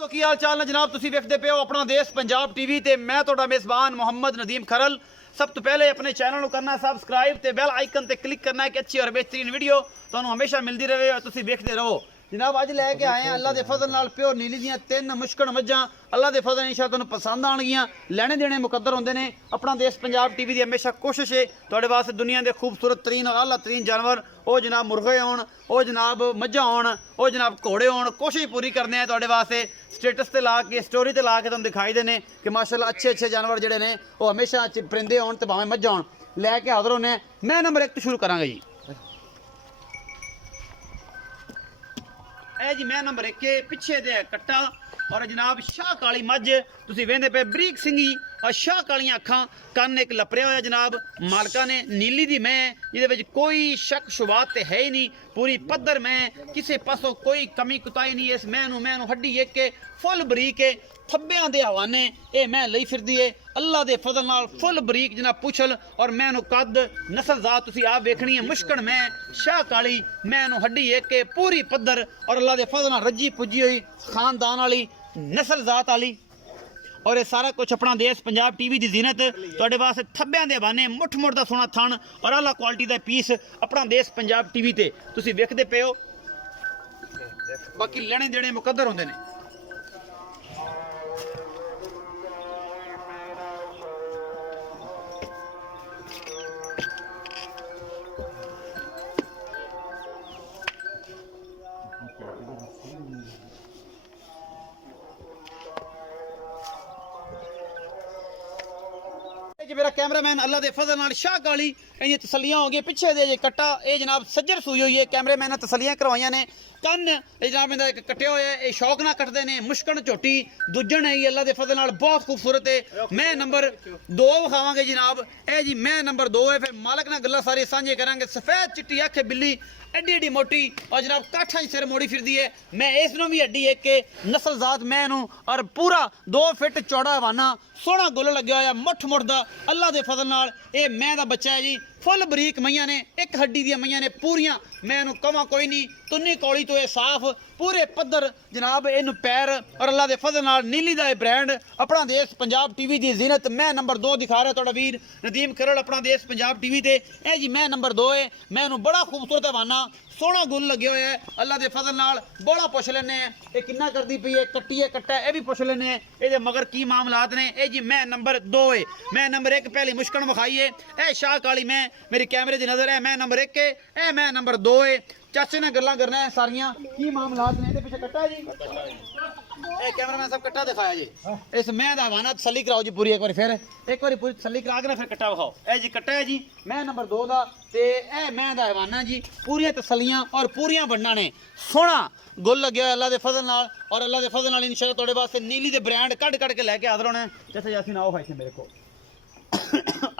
तो की हाल चाल ने जनाब तुसी वेखदे पे हो अपना देश पंजाब टीवी ते मैं तोड़ा मेज़बान मोहम्मद नदीम खरल। सब तो पहले अपने चैनल को करना सबसक्राइब ते बेल आइकन ते क्लिक करना है कि अच्छी और बेहतरीन वीडियो तुहानू हमेशा मिलती रहे और तुसी वेखदे रहो। जनाब अज लैके आए हैं अल्लाह के फजल नाल प्योर नीली दियां 3 मुश्कन मज्जां अल्लाह के फजल इंशाअल्लाह तुहानू पसंद आउणगियां। लैने देने मुकद्दर होंदे ने। अपना देश पंजाब टीवी की हमेशा कोशिश है तुहाडे वास्ते दुनिया के खूबसूरत तरीन और आला तरीन जानवर वो जनाब मुर्गे होण वो जनाब मज्जां होण वो जनाब घोड़े होण कोशिश पूरी करने हैं तुहाडे वास्ते स्टेटस ते ला के स्टोरी ते ला के तुहानू दिखाई देने कि माशाअल्लाह अच्छे अच्छे जानवर जिहड़े ने वो हमेशा परिंदे होण ते भावें मज्जां होण लैके हाज़र होने। मैं नंबर 1 तो शुरू करांगा जी। ए जी मैं नंबर 1 के पिछे दे कट्टा और जनाब शाह काली मझ तुसी वेंदे पे बरीक सिंगी और शाह कालियां अखां कन्न एक लपरिया होया जनाब मालका ने नीली दी मैं जिहदे कोई शक शुबात ते है ही नहीं पूरी पद्धर मैं किसी पासों कोई कमी कुताई नहीं। इस मैनू हड्डी एक के फुल बरीक है थब्बियां दे हवाने ये मैं लई फिरदी है अल्लाह दे फजल नाल फुल बरीक जनाब पुछल और मैनू कद नस्ल जात तुसी आप वेखनी है मुश्कन मैं शाह काली मैनू हड्डी एक के पूरी पद्धर और अल्लाह दे फजल नाल रजी पुजी हुई खानदान वाली नस्ल जात वाली और ये सारा कुछ अपना देश पंजाब टीवी की जीनत तुहाडे वास्ते थब्बियां दे हवाने मुठ मुठ दा सोना थण और आला क्वालिटी दा पीस अपना देश पंजाब टीवी ते तुसी वेखदे पे हो। बाकी लेने देने मुकद्दर होंदे ने। मेरा कैमरामैन अल्लाह दे फजल नाल शाह काली इन्नी तसलियां हो गई पिछे दे कट्टा ये जनाब सज्जर सूई हुई है कैमरामैन ने तसलियां करवाइयां ने कन्न जनाब इनका एक कट्टिया होया ये शौक ना कटते हैं मुश्कन झोटी दुजन है अल्लाह दे फजल नाल बहुत खूबसूरत है। मैं नंबर 2 विखावांगे जनाब ए जी मैं नंबर 2 है फिर मालक ना गल्लां सारी सांझे करांगे। सफेद चिट्टी अख बिल्ली एडी एडी मोटी और जनाब काठा सिर मोड़ी फिरदी है मैं इसनों भी हड्डी एक के नस्ल जात मैं और पूरा 2 फिट चौड़ा हवाना सोहना गुल लग्या होया मुठ मुठ दा अल्लाह दे फजल नाल ये मैं दा बच्चा है जी फुल बरीक मईयां ने एक हड्डी दी मईयां ने पूरियां मैं कवां कोई नहीं तुन्नी कौली तो ये साफ पूरे पद्धर जनाब इन पैर और अल्लाह दे फजल नाल नीली दा ब्रांड अपना देश पंजाब टीवी की जीनत मैं नंबर 2 दिखा रहा थोड़ा वीर नदीम खरल अपना देश पंजाब टीवी ते ए जी मैं नंबर 2 है मैं बड़ा खूबसूरत हवाना सोहना गुल लगे हुए है अल्लाह दे फजल नाल बोला पुछ लेने ये किन्ना करती पई है कट्टी है कट्टा ये भी पुछ लेने ये मगर की मामलात ने। ए जी मैं नंबर 2 है मैं नंबर 1 पहली मुश्कन विखाई है ए शाह काली मैं मेरी कैमरे की नज़र है मैं नंबर 1 है ए मैं नंबर 2 है चाचे ने गल्लां करना है सारियां की मामलात ने ये पीछे कट्टा है जी ए कैमरामैन सब कट्टा दिखाया जी इस मैं दा हवाना तसल्ली कराओ जी पूरी एक बार पूरी तसल्ली करा के ना फिर कट्टा विखाओ। ए जी कट्टा है जी मैं नंबर 2 दा ते ए मैं दा हवाना जी पूरी तसल्लियां और पूरियां बनना ने सोहना गुल लगे हुआ अल्लाह दे फजल नाल और अल्लाह दे फजल नाल इंशाअल्लाह तुहाडे वास्ते नीली दे ब्रांड कट के लेके हाज़र होने। जैसे यासीन आओ भाई मेरे को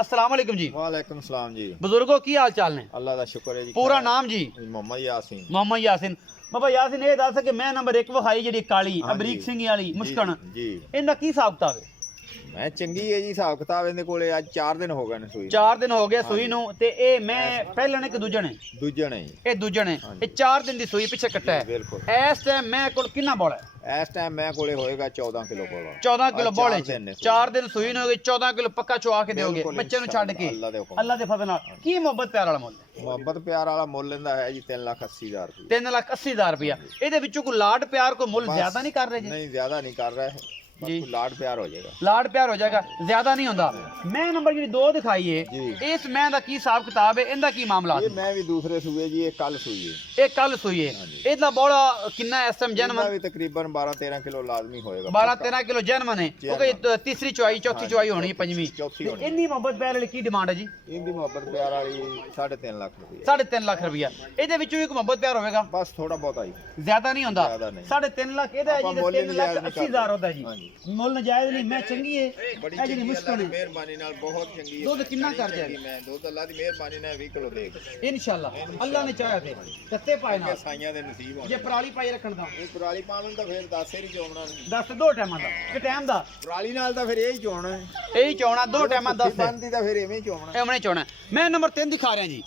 अस्सलाम वालेकुम जी। वालेकुम सलाम जी। बुजुर्गो की हाल चाल ने? अल्लाह दा शुक्र है जी। पूरा नाम जी? मोहम्मद यासीन। मोहम्मद यासीन बाबा यासीन ये दस कि मैं नंबर 1 विखाई जी काली अमरीक सिंह वाली मुश्कन जी इनका की हिसाब किताब है? मैं चंगी है जी हिसाब किताब इहदे कोले आज 4 दिन हो गए ने सूई 4 दिन हो गए सूई नु ते ए मैं पहले ने कि दूजन है? दूजन है ए दूजन है ये 4 दिन दी सूई पीछे कट्टा है बिल्कुल। इस टाइम मैं कोल कितना बोला है? इस टाइम मैं कोले होएगा 14 किलो कोला 14 किलो बोले 4 दिन सूई ने 14 किलो पक्का चुआ के दोगे बच्चे नु छੱਡ के अल्लाह दे फजल नाल की मोहब्बत प्यार वाला मुੱਲ मोहब्बत प्यार वाला मुੱਲ लेंदा है जी 3,80,000 रुपया 3,80,000 रुपया ਇਹਦੇ ਵਿੱਚੋਂ ਕੋਈ ਲਾਡ ਪਿਆਰ ਕੋਈ ਮੁੱਲ ਜ਼ਿਆਦਾ ਨਹੀਂ ਕਰ ਰਹੇ ਜੀ? नहीं ज्यादा नहीं कर रहा है जी लाड प्यार हो जाएगा लाड प्यार हो जाएगा ज्यादा नहीं होता। मैं नंबर जी 2 दिखाई है इस मैं दा की हिसाब किताब है इनका की मामला है? ये मैं भी दूसरे सूए जी ये कल सूई है एक कल सूई है इतना बड़ा कितना इस टाइम जन्म भी तकरीबन 12-13 किलो लाजमी होएगा 12-13 किलो जन्म है क्योंकि तीसरी चौई चौथी चौई होनी पंजवीं इन्नी मोहब्बत प्यार वाली की डिमांड है जी? इनकी मोहब्बत प्यार वाली 3.5 लाख रुपया 3.5 लाख रुपया ਇਹਦੇ ਵਿੱਚੋਂ ਇੱਕ ਮੁਹੱਬਤ ਪਿਆਰ ਹੋਵੇਗਾ बस थोड़ा बहुत आई ज्यादा नहीं ਹੁੰਦਾ 3.5 लाख ਇਹਦਾ ਜੀ 3,80,000 ਹੁੰਦਾ ਜੀ ਮੁੱਲ ਨਜਾਇਜ਼ नहीं मैं चंगी है ए जी मुश्किल है मेहरबानी नाल बहुत चंगी है दूध कितना कर जाएगा? मैं दूध अल्लाह दी मेहरबानी नाल 20 किलो दे इंशाल्लाह अल्लाह ने चाहा थे तत्ते पाए ना साइयां दे नसीब होण जे पराली पाई रखण दा ਇਹ ਪਰਾਲੀ ਪਾਵਨ ਤਾਂ ਫਿਰ 10 ਹੀ ਚੋਣਾ ਨਹੀਂ 10 2 ਟਾਈਮਾਂ ਦਾ ਕਿ ਟਾਈਮ ਦਾ ਪਰਾਲੀ ਨਾਲ ਤਾਂ ਫਿਰ ਇਹ ਹੀ ਚੋਣਾ ਹੈ ਇਹੀ ਚੋਣਾ 2 ਟਾਈਮਾਂ 10 ਬੰਦੀ ਤਾਂ ਫਿਰ ਐਵੇਂ ਹੀ ਚੋਣਾ ਐਵੇਂ ਚੋਣਾ। ਮੈਂ ਨੰਬਰ 3 ਦਿਖਾ ਰਿਹਾ ਜੀ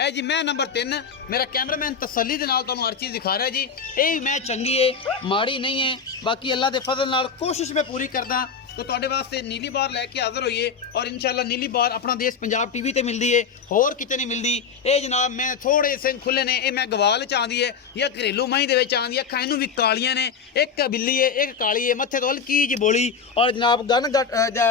ਇਹ ਜੀ ਮੈਂ ਨੰਬਰ 3 ਮੇਰਾ ਕੈਮਰਾਮੈਨ ਤਸੱਲੀ ਦੇ ਨਾਲ ਤੁਹਾਨੂੰ ਹਰ ਚੀਜ਼ ਦਿਖਾ ਰਿਹਾ ਜੀ। ਇਹ ਵੀ ਮੈਂ ਚੰਗੀ ਏ, ਮਾੜੀ ਨਹੀਂ ਏ। ਬਾਕੀ ਅੱਲਾ ਦੇ ਫਜ਼ਲ ਨਾਲ ਕੋਸ਼ਿਸ਼ ਮੈਂ ਪੂਰੀ ਕਰਦਾ तो ਤੁਹਾਡੇ ਵਾਸਤੇ ਨੀਲੀ ਬਾਰ ਲੈ ਕੇ ਹਾਜ਼ਰ ਹੋਈਏ ਔਰ ਇਨਸ਼ਾਅੱਲਾ ਨੀਲੀ ਬਾਰ ਆਪਣਾ ਦੇਸ਼ ਪੰਜਾਬ ਟੀਵੀ ਤੇ ਮਿਲਦੀ ਏ, ਹੋਰ ਕਿਤੇ ਨਹੀਂ ਮਿਲਦੀ। ਇਹ ਜਨਾਬ ਮੈਂ ਥੋੜੇ ਸਿੰਘ ਖੁੱਲੇ ਨੇ, ਇਹ ਮੈਂ ਗਵਾਲ ਚ ਆਂਦੀ ਏ ਜਾਂ ਘਰੇਲੂ ਮਹੀਂ ਦੇ ਵਿੱਚ ਆਂਦੀ ਏ। ਅੱਖਾਂ ਇਹਨੂੰ ਵੀ ਕਾਲੀਆਂ ਨੇ, ਇੱਕ ਬਿੱਲੀ ਏ ਇੱਕ ਕਾਲੀ ਏ, ਮੱਥੇ ਤੋਂ ਹਲਕੀ ਜਿਹੀ ਬੋਲੀ ਔਰ ਜਨਾਬ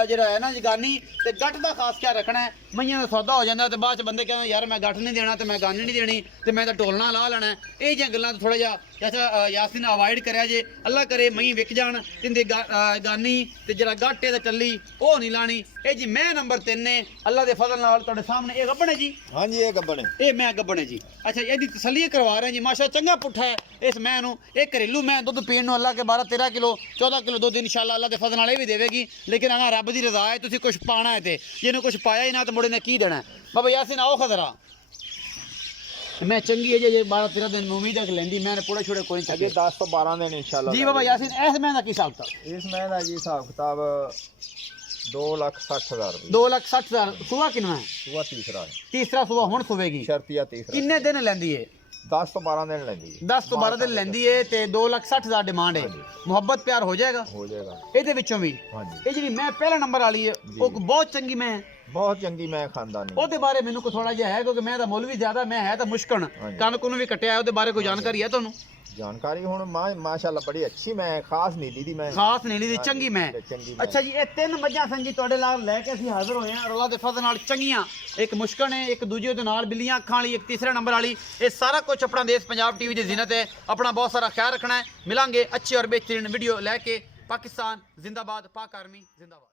ਜਿਹੜਾ ਹੈ ਨਾ ਜਗਾਨੀ ਤੇ ਗੱਠ ਦਾ ਖਾਸ ਖਿਆਲ ਰੱਖਣਾ ਹੈ। ਮਈਆਂ ਦਾ ਸੌਦਾ ਹੋ ਜਾਂਦਾ ਤੇ ਬਾਅਦ ਚ ਬੰਦੇ ਕਹਿੰਦੇ ਯਾਰ ਮੈਂ ਗੱਠ ਨਹੀਂ ਦੇਣਾ ਤੇ ਮੈਂ ਗਾਨੀ ਨਹੀਂ ਦੇਣੀ ਤੇ ਮੈਂ ਤਾਂ ਢੋਲਣਾ ਲਾ ਲੈਣਾ। ਇਹ ਜਿਹੀਆਂ ਗੱਲਾਂ ਤੋਂ ਥੋੜਾ ਜਿਹਾ ਜੈਸਾ ਯਾਸੀਨ ਅਵਾਇਡ ਕਰਿਆ ਜੇ। ਅੱਲਾ ਕਰੇ ਮਈ ਵਿਕ ਜਾਣ ਤਿੰਦੇ ਗਾਨੀ ਤੇ ਜਿਹੜਾ ਗੱਟੇ ਤੇ ਚੱਲੀ ਉਹ ਨਹੀਂ ਲਾਣੀ। ਇਹ ਜੀ ਮੈਂ ਨੰਬਰ 3 ਨੇ ਅੱਲਾ ਦੇ ਫਜ਼ਲ ਨਾਲ ਤੁਹਾਡੇ ਸਾਹਮਣੇ। ਇਹ ਗੱਬਣ ਹੈ ਜੀ? ਹਾਂਜੀ ਇਹ ਗੱਬਣ ਹੈ। ਇਹ ਮੈਂ ਗੱਬਣ ਹੈ ਜੀ। ਅੱਛਾ ਇਹਦੀ ਤਸੱਲੀ ਕਰਵਾ ਰਹੇ ਜੀ, ਮਾਸ਼ਾ ਚੰਗਾ ਪੁੱਠਾ ਹੈ ਇਸ ਮੈਂ ਨੂੰ। ਇਹ ਘਰੇਲੂ ਮੈਂ ਦੁੱਧ ਪੀਣ ਨੂੰ ਅੱਲਾ ਕੇ 12-13 ਕਿਲੋ 14 ਕਿਲੋ ਦੁੱਧ ਇਨਸ਼ਾਅੱਲਾ ਅੱਲਾ ਦੇ ਫਜ਼ਲ ਨਾਲ ਇਹ ਵੀ ਦੇਵੇਗੀ। ਲੇਕਿਨ ਅਗਾ ਰੱਬ ਦੀ ਰਜ਼ਾ ਹੈ, ਤੁਸੀਂ ਕੁਝ ਪਾਣਾ ਹੈ ਤੇ ਜਿਹਨੂੰ ਕੁਝ ਪਾਇਆ ਹੀ ਨਾ ਤੇ ਮੁੰਡੇ ਨੇ ਕੀ ਦੇਣਾ। ਬਾਬਾ ਯਾਸੀਨ ਆਓ ਖਜ਼ਰਾ मैं चंगी है जी 12-13 दिन उम्मीद है कि लेंदी मैंने पूरे छोड़े कोई अगे 10 ਤੋਂ 12 ਦਿਨ इंशाल्लाह जी। बाबा यासीन ऐस मैं की हिसाब था? इस मैं दा जी हिसाब किताब 2,60,000 रुपए। 2,60,000 सुबह कितना है? सुबह तीसरा है, तीसरा सुबह हुण सुबेगी शर्तिया तीसरा। किन्ने दिन लेंदी है? 10 ਤੋਂ 12 ਦਿਨ ਲੈਂਦੀ ਹੈ। 10 ਤੋਂ 12 दिन लेंदी है ते 2,60,000 डिमांड है। मोहब्बत प्यार हो जाएगा? ਹੋ ਜਾਏਗਾ ਇਹਦੇ ਵਿੱਚੋਂ ਵੀ। ਹਾਂਜੀ ਇਹ ਜਿਹੜੀ ਮੈਂ ਪਹਿਲਾ ਨੰਬਰ ਵਾਲੀ ਹੈ ਉਹ ਬਹੁਤ ਚੰਗੀ ਮੈਂ ਬਹੁਤ ਚੰਗੀ ਮੈਂ ਖਾਨਦਾਨੀ। ਉਹਦੇ ਬਾਰੇ ਮੈਨੂੰ ਕੋਈ ਥੋੜਾ ਜਿਹਾ ਹੈ ਕਿਉਂਕਿ ਮੈਂ ਤਾਂ ਮੁੱਲ ਵੀ ਜ਼ਿਆਦਾ, ਮੈਂ ਹੈ ਤਾਂ ਮੁਸ਼ਕਣ ਕਣਕ ਨੂੰ ਵੀ ਕੱਟਿਆ। ਉਹਦੇ ਬਾਰੇ ਕੋਈ ਜਾਣਕਾਰੀ ਹੈ ਤੁਹਾਨੂੰ? ਜਾਣਕਾਰੀ ਹੁਣ ਮਾਸ਼ਾਅੱਲਾ ਬੜੀ ਅੱਛੀ ਮੈਂ ਖਾਸ ਨੀਲੀ ਦੀ ਮੈਂ ਖਾਸ ਨੀਲੀ ਦੀ ਚੰਗੀ ਮੈਂ। ਚੰਗੀ। ਅੱਛਾ ਜੀ ਇਹ 3 ਮੱਝਾਂ ਸਨ ਜੀ ਤੁਹਾਡੇ ਨਾਲ ਲੈ ਕੇ ਅਸੀਂ ਹਾਜ਼ਰ ਹੋਏ ਹਾਂ ਔਰ ਅੱਲਾ ਦੇ ਫਜ਼ਲ ਨਾਲ ਚੰਗੀਆਂ। ਇੱਕ ਮੁਸ਼ਕਣ ਹੈ, ਇੱਕ ਦੂਜੇ ਦੇ ਨਾਲ ਬਿੱਲੀਆਂ ਅੱਖਾਂ ਵਾਲੀ, ਇੱਕ ਤੀਸਰੇ ਨੰਬਰ ਵਾਲੀ। ਇਹ ਸਾਰਾ ਕੁਝ ਆਪਣਾ ਦੇਸ਼ ਪੰਜਾਬ ਟੀਵੀ ਦੀ ਜ਼ਿਨਤ ਹੈ। ਆਪਣਾ ਬਹੁਤ ਸਾਰਾ ਖਿਆਲ ਰੱਖਣਾ ਹੈ। ਮਿਲਾਂਗੇ ਅੱਛੀ ਔਰ ਬਿਹਤਰੀਨ ਵੀਡੀਓ ਲੈ ਕੇ। ਪਾਕਿस्तान जिंदाबाद, पाक आर्मी जिंदाबाद।